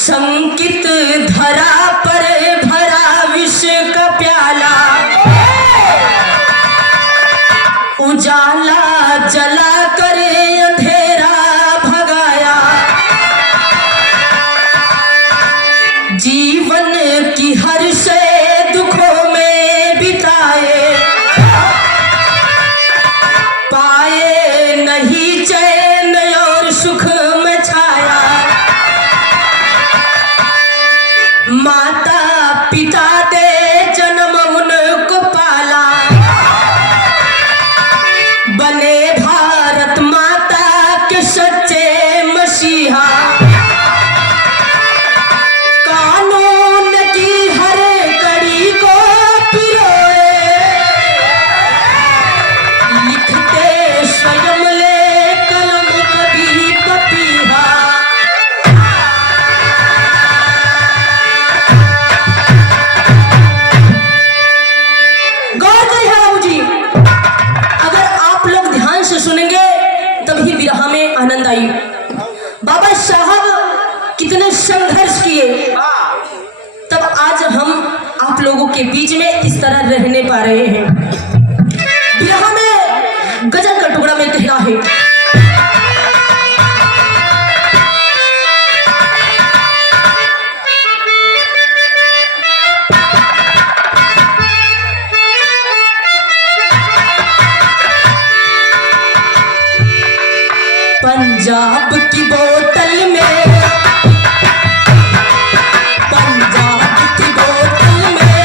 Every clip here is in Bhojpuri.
संकित धरा पर भरा विष का प्याला, उजाला जला कर अंधेरा भगाया। जीवन की हर से दुखों में बिताए, पाए नहीं चैन और सुख में छाया। माता पिता दे जन्म उनको पाला, बने भारत माता के सच्चे मसीहा। कानून की हर कड़ी को पिरोए, लिखते स्वयं ले कलम कभी पपीहा। गौर करिए बाबूजी, अगर आप लोग ध्यान से सुनेंगे तभी विरह में आनंद आई। बाबा साहब कितने संघर्ष किए, तब आज हम आप लोगों के बीच में इस तरह रहने पा रहे हैं। विरह में गजल का टुकड़ा में कहना है, पंजाब की बोतल में, पंजाब की बोतल में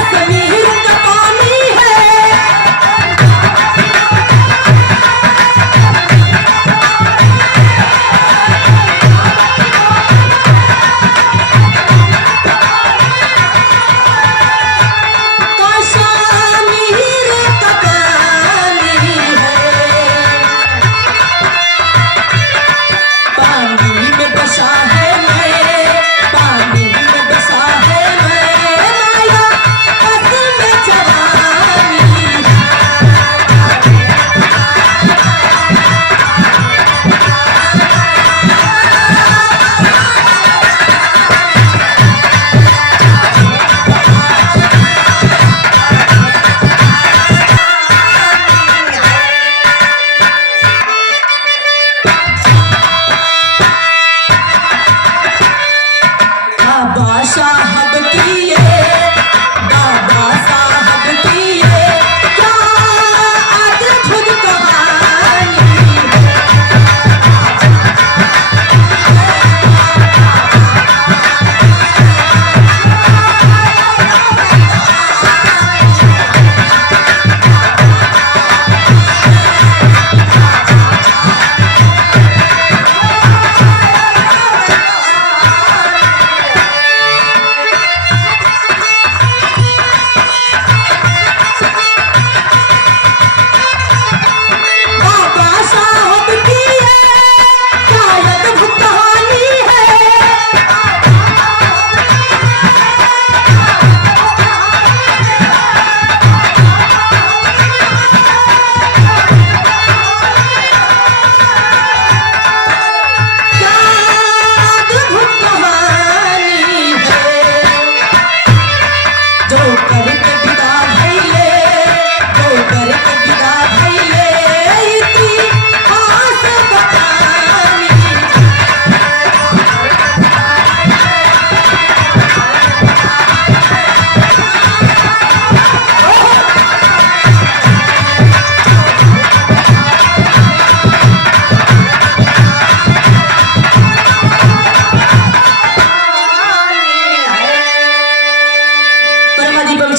कश्मीर का पानी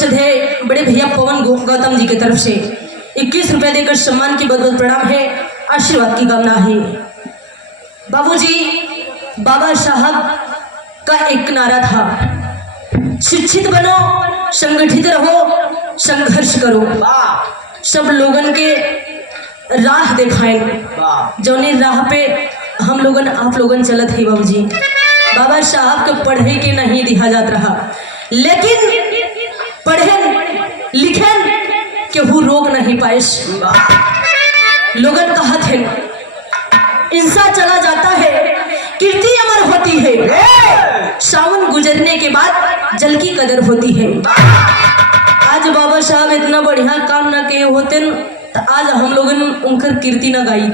थे बड़े भैया पवन गौतम जी की तरफ से 21 रुपए देकर सम्मान की बहुत बहुत प्रणाम है, आशीर्वाद की कामना है। बाबूजी, बाबा साहब का एक नारा था, शिक्षित बनो, संगठित रहो, संघर्ष करो, सब लोगन के राह दिखाएं। जौनी राह पे हम लोगन आप लोगन चलत है बाबूजी। बाबा साहब के पढ़े के नहीं दिया जात रहा, लेकिन पढ़े लिखे केहू रोक नहीं पाए। लोगन कहा थे इंसान चला जाता है, कीर्ति अमर होती है, सावन गुजरने के बाद जल की कदर होती है। आज बाबा साहब इतना बढ़िया काम ना किए होते तो आज हम लोगन उनकर कीर्ति न गाई।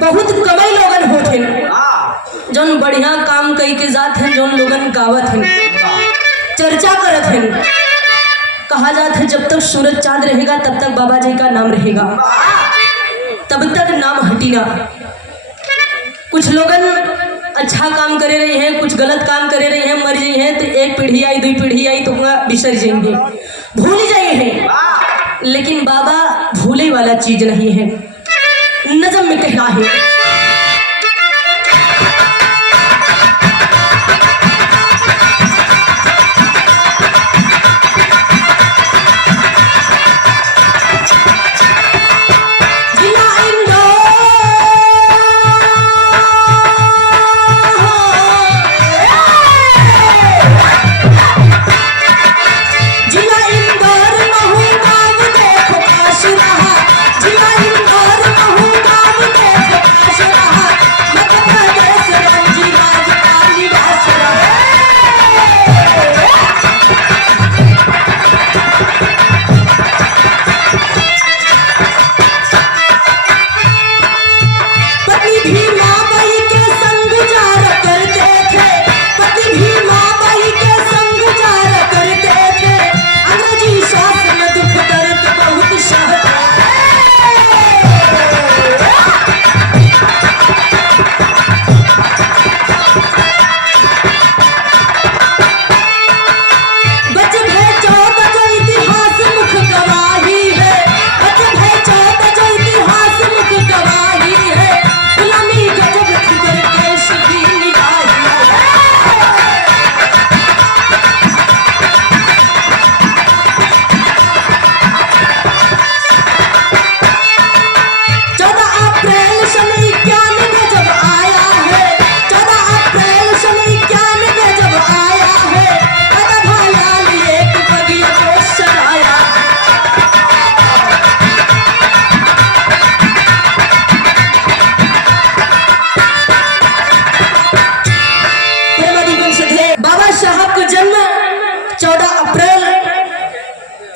बहुत कमई लोगन होते जौन बढ़िया काम कई के जात हैं, जौन लोगन गावत हैं, चर्चा करत हैं। कहा जाता है जब तक सूरज चांद रहेगा तब तक बाबा जी का नाम रहेगा, तब तक नाम हटीना। कुछ लोगन अच्छा काम करे रही हैं, कुछ गलत काम करे रही हैं, मर गई हैं तो एक पीढ़ी आई, दो पीढ़ी आई तो बिसर जाएंगे, भूल जाए हैं। लेकिन बाबा भूले वाला चीज नहीं है। नज़म में कहना है,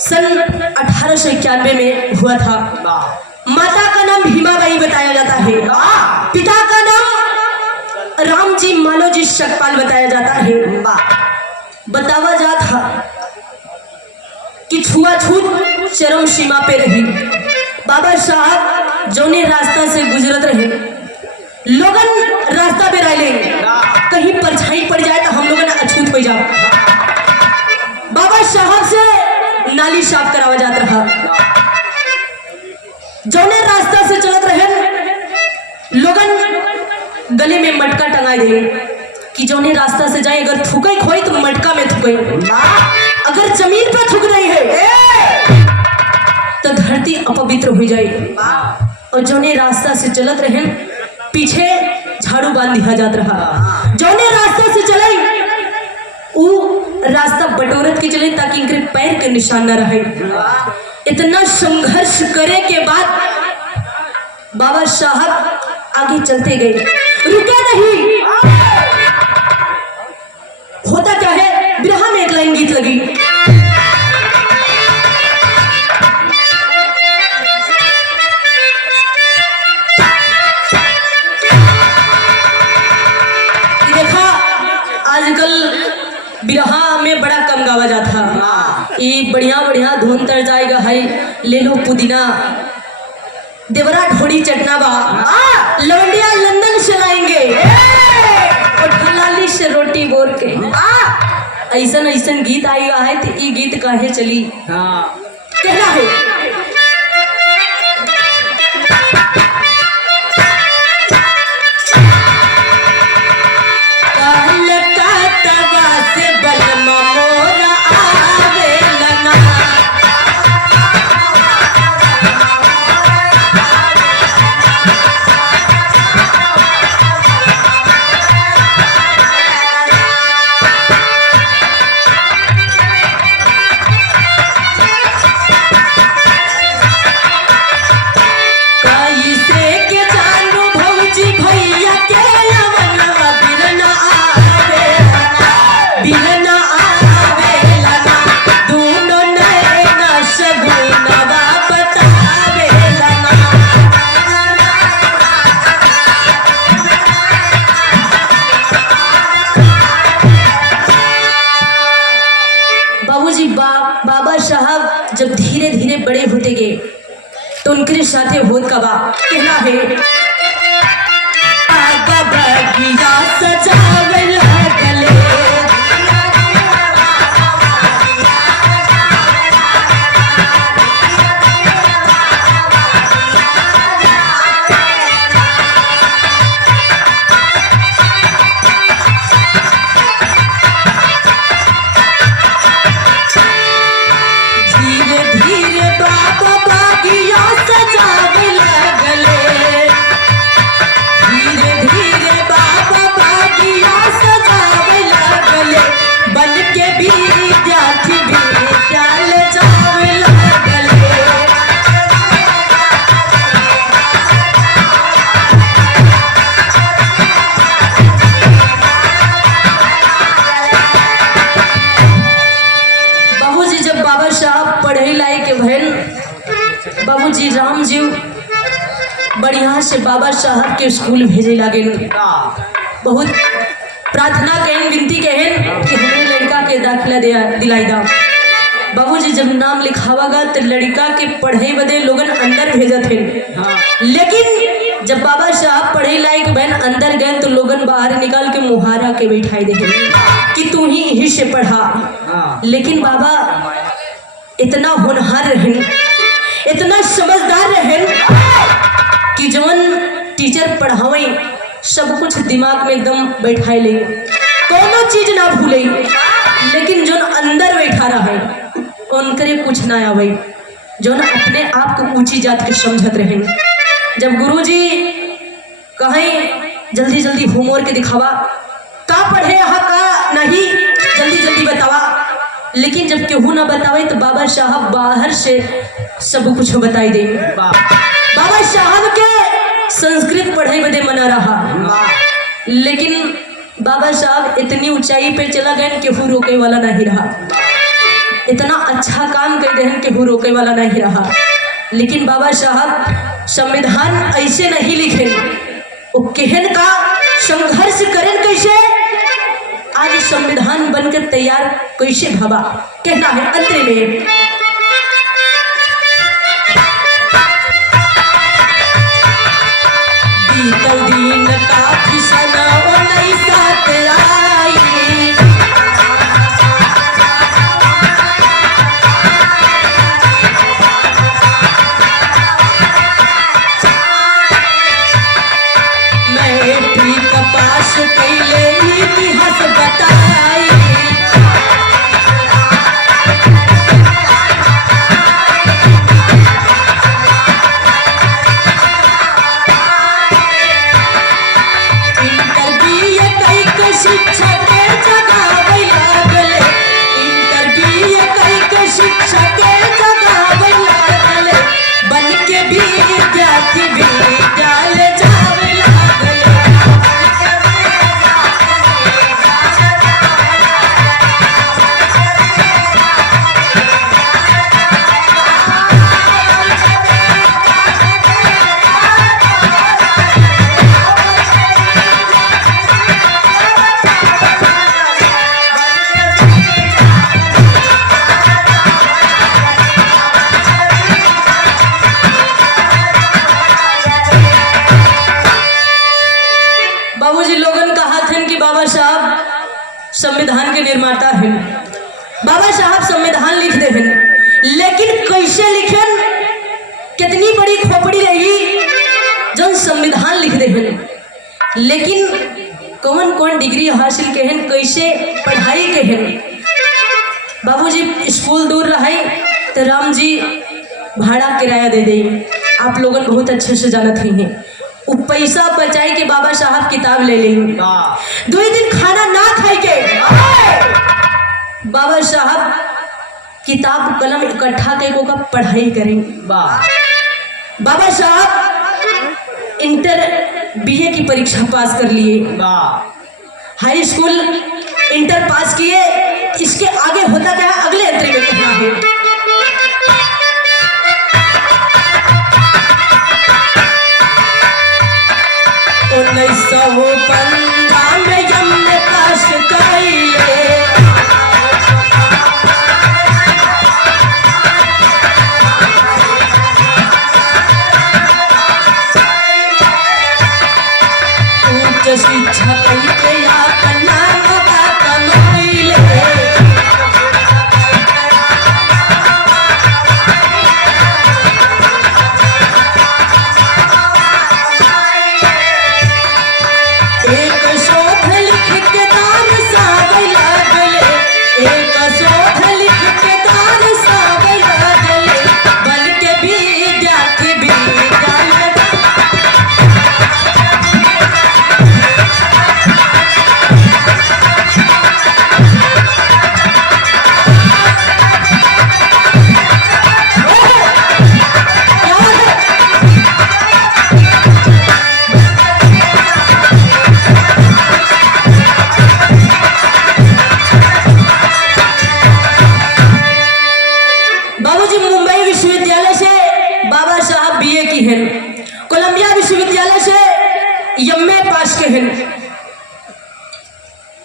सन 1891 में हुआ था। माता का नाम भीमाबाई बताया जाता है, पिता का नाम रामजी मालोजी शकपाल बताया जाता है। बतावा जाता था कि छुआछूत चरम सीमा पे रही। बाबा साहब जौने रास्ता से गुजरत रहे, लोगन रास्ता पे रह लेंगे, कहीं परछाई पड़ जाए तो हम लोगन अछूत हो जाए। बाबा साहब से नाली साफ करावा जाता रहा। जौने रास्ता से चलत रहे, लोगन गले में मटका टंगा दे कि जौने रास्ता से जाए, अगर थूके खोई तो मटका में थूके, अगर जमीन पर थूक रही है तो धरती अपवित्र हो जाए। और जौने रास्ता से चलत रहे, पीछे झाड़ू बांध दिया जाता रहा। जौने रास्ता से चले वो रास्ता बटोरत के चले ताकि इनके पैर के निशान न रहे। इतना संघर्ष करे के बाद बाबा साहब आगे चलते गए, रुके नहीं। होता क्या है, बिरहा में एक लाइन गीत लगी, देखा आजकल बिरहा में बड़ा कम गावा जाता। ये बढ़िया बढ़िया धुन तर जाएगा है, ले लो पुदीना, देवरा ढोड़ी चटना बा, लौंडिया लंदन से लाएंगे और ढलाली से रोटी बोर के। ऐसन ऐसन गीत आई है तो ये गीत काहे चली। हाँ कहना है कलकत्ता से बलमा मोरा आवेलना, कैसे के जानू भौजी भैया के यमनवा बिरना आवेलना, बिरना आवेलना, दोनों नैना शगुनवा बतावेलना। बाबूजी बाबा साहब जब धीरे धीरे बड़े होते गए तो उनके साथे होत कबा। कहना है आगा बगिया सजावे लागले, धीरे धीरे बाबा बगिया सजावे लागले, धीरे धीरे बाबा बगिया सजावे लागले, बन के विद्यार्थी विद्यालय जावे लागले। बाबूजी जब बाबा साहब पढ़े लायक भैन, बाबूजी राम जी बढ़िया से बाबा साहब के स्कूल भेजे लगे। बहुत प्रार्थना कहन विनती कहन कि हमें लड़का के दाखिला दिलाई दा। बाबूजी जब नाम लिखावागा तो लड़का के पढ़े बदे लोगन अंदर भेजत हैं, लेकिन जब बाबा साहब पढ़े लायक बहन अंदर गए तो लोगन बाहर निकाल के मुहारा के बैठाई दे कि तू ही यही से पढ़ा। लेकिन बाबा इतना होनहार रहें, इतना समझदार रहें कि जवन टीचर पढ़ावे सब कुछ दिमाग में एकदम बैठाए ले, कोनो चीज ना भूले, लेकिन जो अंदर बैठा रहे उनकरे कुछ ना आवे, जो अपने आप को ऊंची जात के समझत रहे। जब गुरुजी कहें जल्दी जल्दी होमवर्क दिखावा, का पढ़े यहाँ का नहीं जल्दी जल्दी बतावा, लेकिन जब केहू ना बतावे तो बाबा साहब बाहर से सब कुछ बताई दे। बाबा साहब के संस्कृत पढ़े बदे मना रहा, लेकिन बाबा साहब इतनी ऊंचाई पे चला गए केहू रोके वाला नहीं रहा, इतना अच्छा काम कर दे केहू रोके वाला नहीं रहा। लेकिन बाबा साहब संविधान ऐसे नहीं लिखे, वो कहन का संघर्ष करें कैसे, आज संविधान बनकर तैयार कैसे भवा। कहना है अंतरे में बीतल दिन काफी सना नहीं साथ आई, मैट्रिक पास कैले इतिहास बताई, हैं। बाबा साहब संविधान लिख दे हैं, लेकिन कैसे लिखन, कितनी बड़ी खोपड़ी रही जो संविधान लिख दे हैं, लेकिन कौन कौन डिग्री हासिल के हैं, कैसे पढ़ाई के हैं। बाबूजी स्कूल दूर रहे तो राम जी भाड़ा किराया दे दे, आप लोगन बहुत अच्छे से जानत हैं। वो पैसा बचाए के बाबा साहब किताब ले लेंगे, 2 दिन खाना ना खाए के बाबा साहब किताब कलम इकट्ठा के का पढ़ाई करेंगे। बाबा साहब इंटर बीए की परीक्षा पास कर लिए, हाई स्कूल इंटर पास किए। इसके आगे होता क्या अगले अंतरे में कहना है। शिक्षा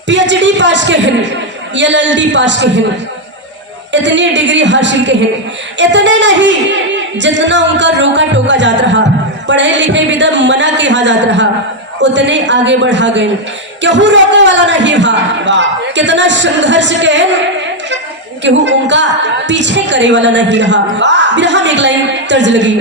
पीएचडी पास के हैं, एलएलडी पास के हैं, इतनी डिग्री हासिल के हैं। इतने नहीं जितना उनका रोका टोका जात रहा, पढ़े लिखे भी तब मना किया जात रहा, उतने आगे बढ़ा गए। केहू रोके वाला नहीं था, कितना संघर्ष के केहू उनका पीछे करे वाला नहीं रहा। बिरहा में एक लाइन तर्ज लगी,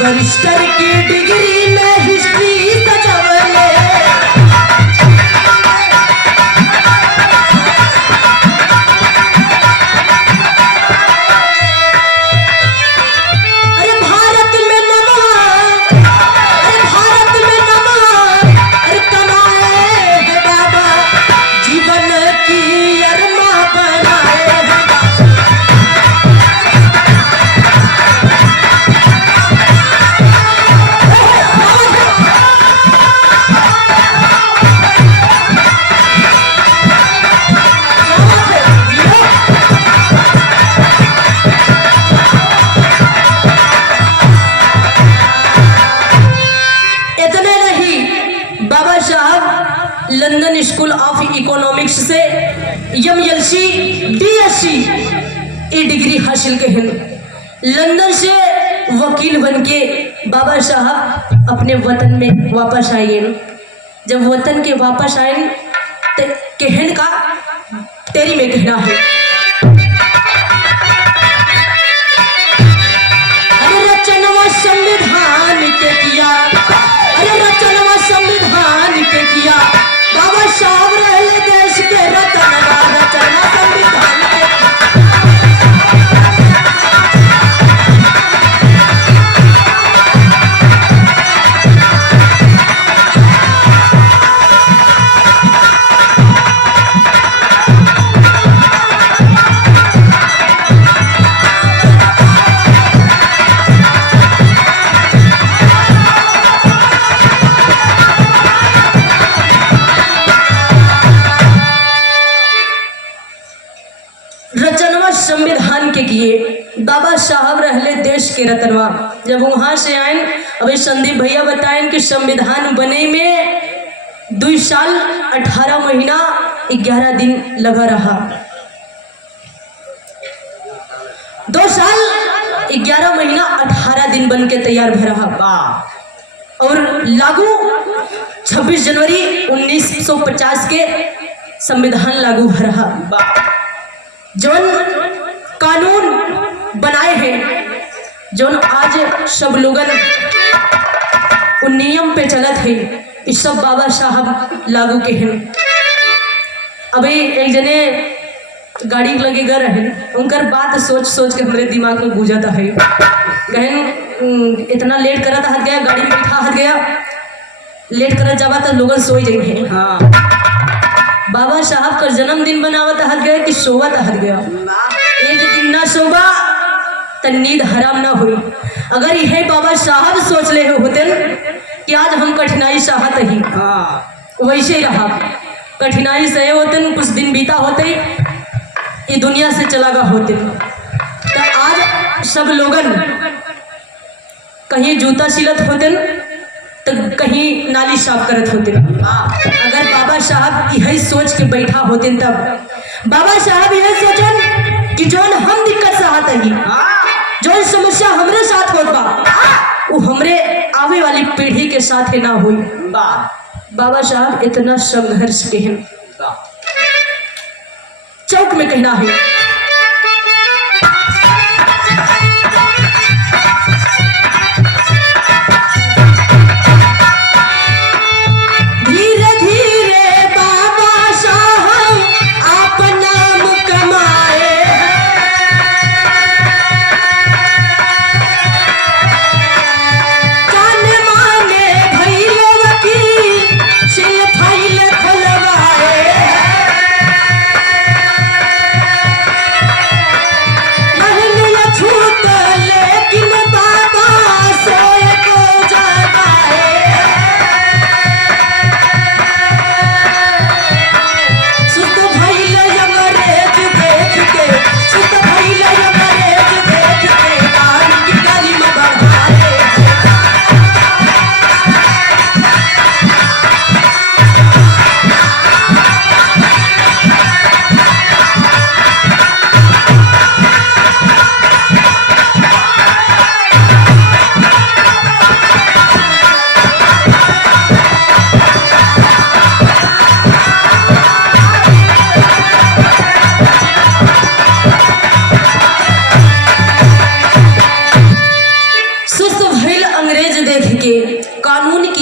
बरिस्टर की डिग्री में हिस्ट्री सजवले, अरे भारत में नमः, अरे भारत में नमः, अरे कमाए है बाबा, जीवन की अरमा बनाए है। लंदन स्कूल ऑफ इकोनॉमिक्स से MLC DSc ये डिग्री हासिल के हैं। लंदन से वकील बन के बाबा साहब अपने वतन में वापस आए। जब वतन के वापस आए तो कहन का तेरी में कहना है, अरे रचनवा संविधान के किया, अरे रचनवा संविधान के किया, बाबा साहब रहले देश के रतनवा, रचनवा संविधान के रचनवा संविधान के किए। बाबा साहब रहले देश के रतनवा। जब वहां से आए, अभी संदीप भैया बताएं कि संविधान बने में 2 साल 18 महीना 11 दिन लगा रहा। 2 साल 11 महीना 18 दिन बन के तैयार भर रहा और लागू 26 जनवरी 1950 के संविधान लागू भर रहा। जौन कानून बनाए हैं, जौन आज सब लोगन नियम पे चलत है, इस सब बाबा साहब लागू के हैं। अभी एक जने गाड़ी लगे गए रहे, उनकर बात सोच सोच के हमारे दिमाग में गूंजता है। कहन इतना लेट करत हट गया, गाड़ी में बैठा हट गया, लेट करत जावा तो लोगन सोई जाएंगे। बाबा साहब का जन्मदिन बनावत हट गया कि सोवत हट गया। एक दिन ना सोबा तो नींद हराम ना हुई। अगर यह बाबा साहब सोच ले होते कि आज हम कठिनाई सहत ही, वैसे ही रहा। कठिनाई सहे होते, कुछ दिन बीता होते, ये दुनिया से चला गया होते, तो आज सब लोगन कहीं जूता सिलत होते तो कहीं नाली साफ करत होते। अगर बाबा साहब यही सोच के बैठा होते, तब बाबा साहब यही सोचन कि जौन हम दिक्कत सहत ही, जौन समस्या हमरे साथ होत बा, वो हमरे आवे वाली पीढ़ी के साथ ना हुई। बाबा साहब इतना संघर्ष के हैं। चौक में कहना है,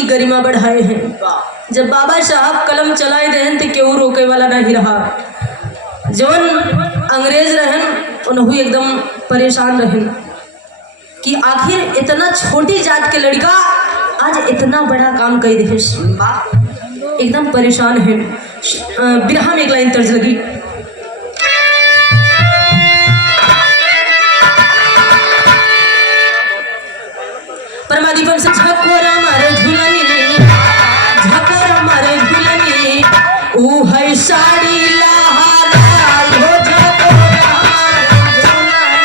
गरिमा बढ़ाए हैं। जब बाबा साहब कलम चलाए रहन तो केहू रोके वाला नहीं रहा। जौन अंग्रेज रहन उन्हों एकदम परेशान रहन कि आखिर इतना छोटी जात के लड़का आज इतना बड़ा काम कर दे। एकदम परेशान है। बिरहा में एक लाइन तर्ज लगी, परमादीपन से झकोरा मारे झुलनी, झकोरा मारे झुलनी, ऊ है साड़ी लहराई हो झकोरा मारे झुलनी।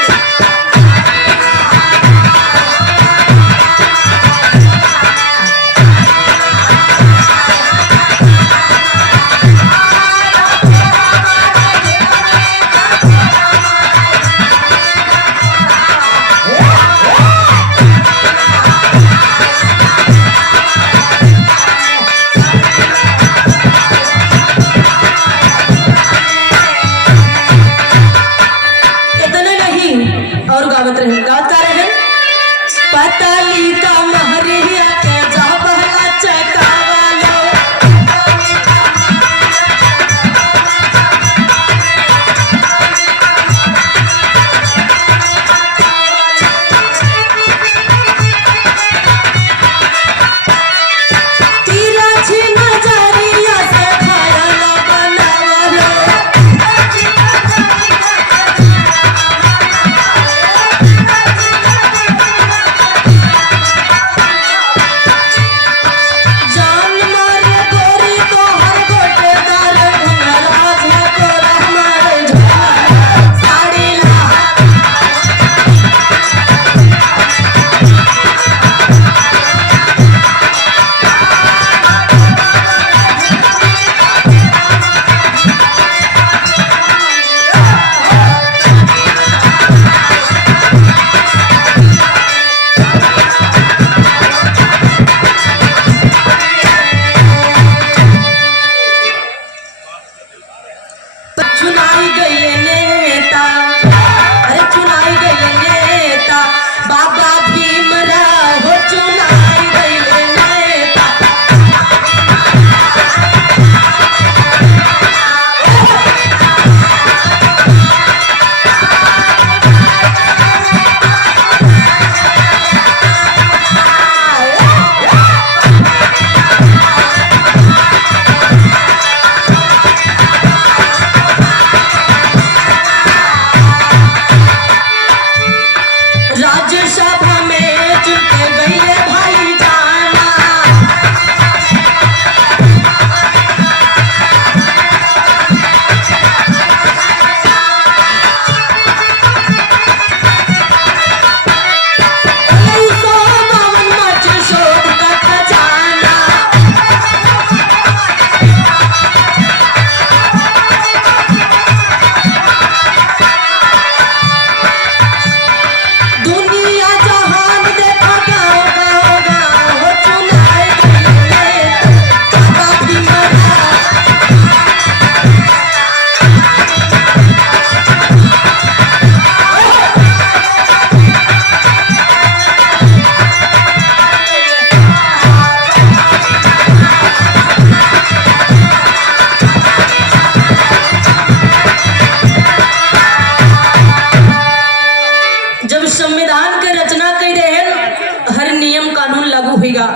का।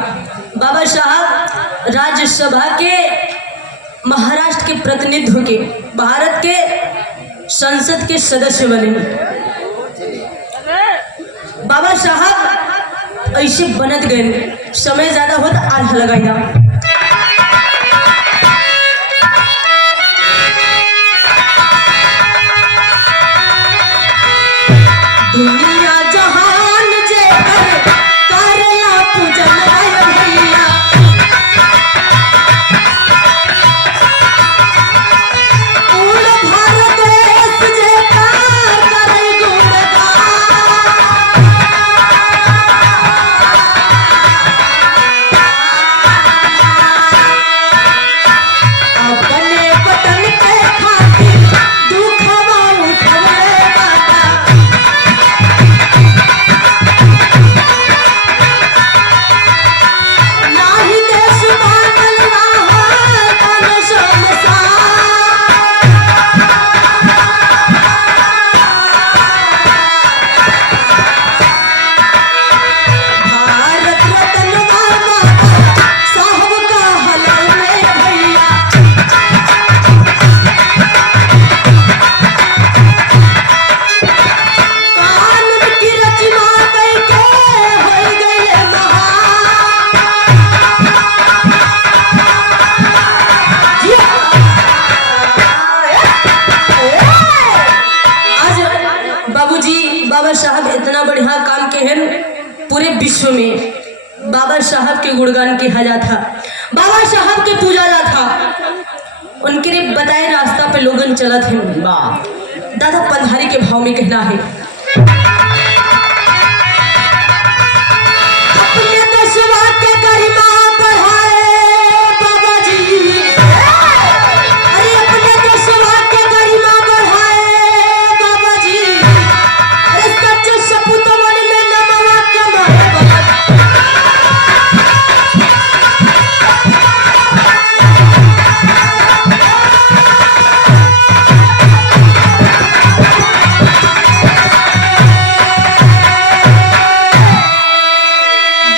बाबा साहब राज्यसभा के महाराष्ट्र के प्रतिनिधित्व के भारत के संसद के सदस्य बने। बाबा साहब ऐसे बनत गए, समय ज्यादा हो तो आधा लगाई ना। दुनिया जहान जे करला पूजन भैया, पूर्ण भारत देश जे करे गुणगान। अपने वतन के खातिर दुखवा उठले बाटा, नाही देश बाटल रहा तन शमशान। भारत रत्न बाबा साहब का हलर में भैया, कानून की रचना करके हो गए महान। आज बाबूजी बाबा साहब इतना बढ़िया काम के हैं, पूरे विश्व में बाबा साहब के गुणगान किया जाता, बाबा साहब के पूजा जाता, उनके बताए रास्ता पे लोगन चलत हैं। दादा पंधारी के भाव में कहना है, अपने देशवा के गरिमा बढ़ाए बाबा जी, अरे अपने देशवा के गरिमा बढ़ाए बाबा जी, अरे सच्चे सपूतवन में नमवा कमाए बाबा जी।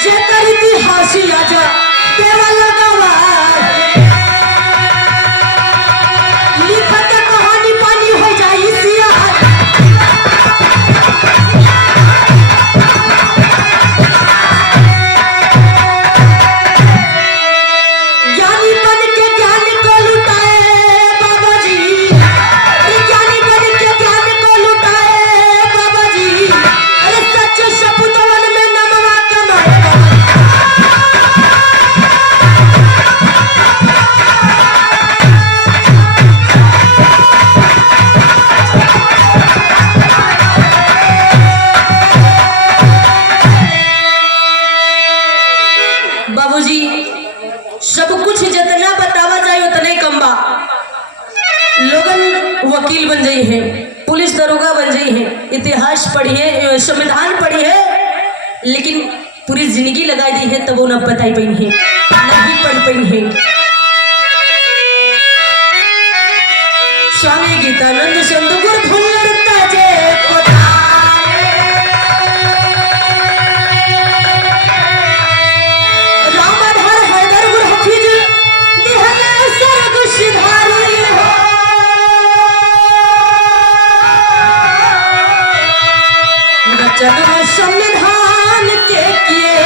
जेकर इतिहास आज केवल गवाह, लिखत कहानी पानी हो जाई सियार। ज्ञानी बन के ज्ञान को लुटाए बाबा जी, अरे ज्ञानी बन के ज्ञान को लुटाए बाबा जी, अरे सच्चे सपूतवन में नमवा कमाए बाबा जी। बाबूजी सब कुछ जितना बतावा जाए उतना ही कम बा। लोगन वकील बन जाई है, पुलिस दरोगा बन जाई है, इतिहास पढ़िए, संविधान पढ़िए, लेकिन पूरी जिंदगी लगा दी है तब वो न बताई पाई है, नहीं पढ़ पाई है। स्वामी गीतानंद संतगुर भूलता जे रामाधार हैदर गुर हफीज दिहले स्वर्ग सिधारी हो। रचना संविधान के किए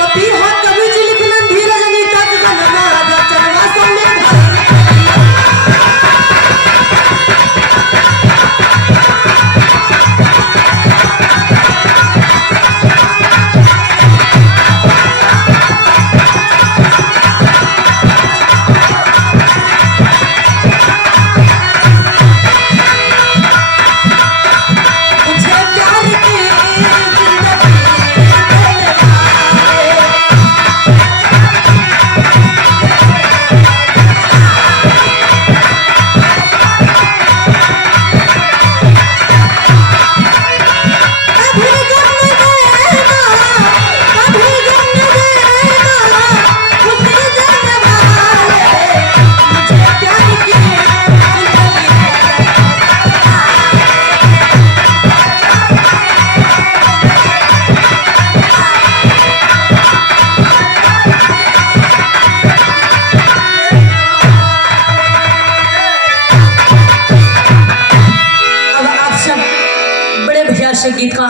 पपीहा कवि जी लिखलन धीरज नीता गणना, रचना संविधान मुझे प्यार की जिंदगी देने वाले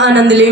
आनंद ले।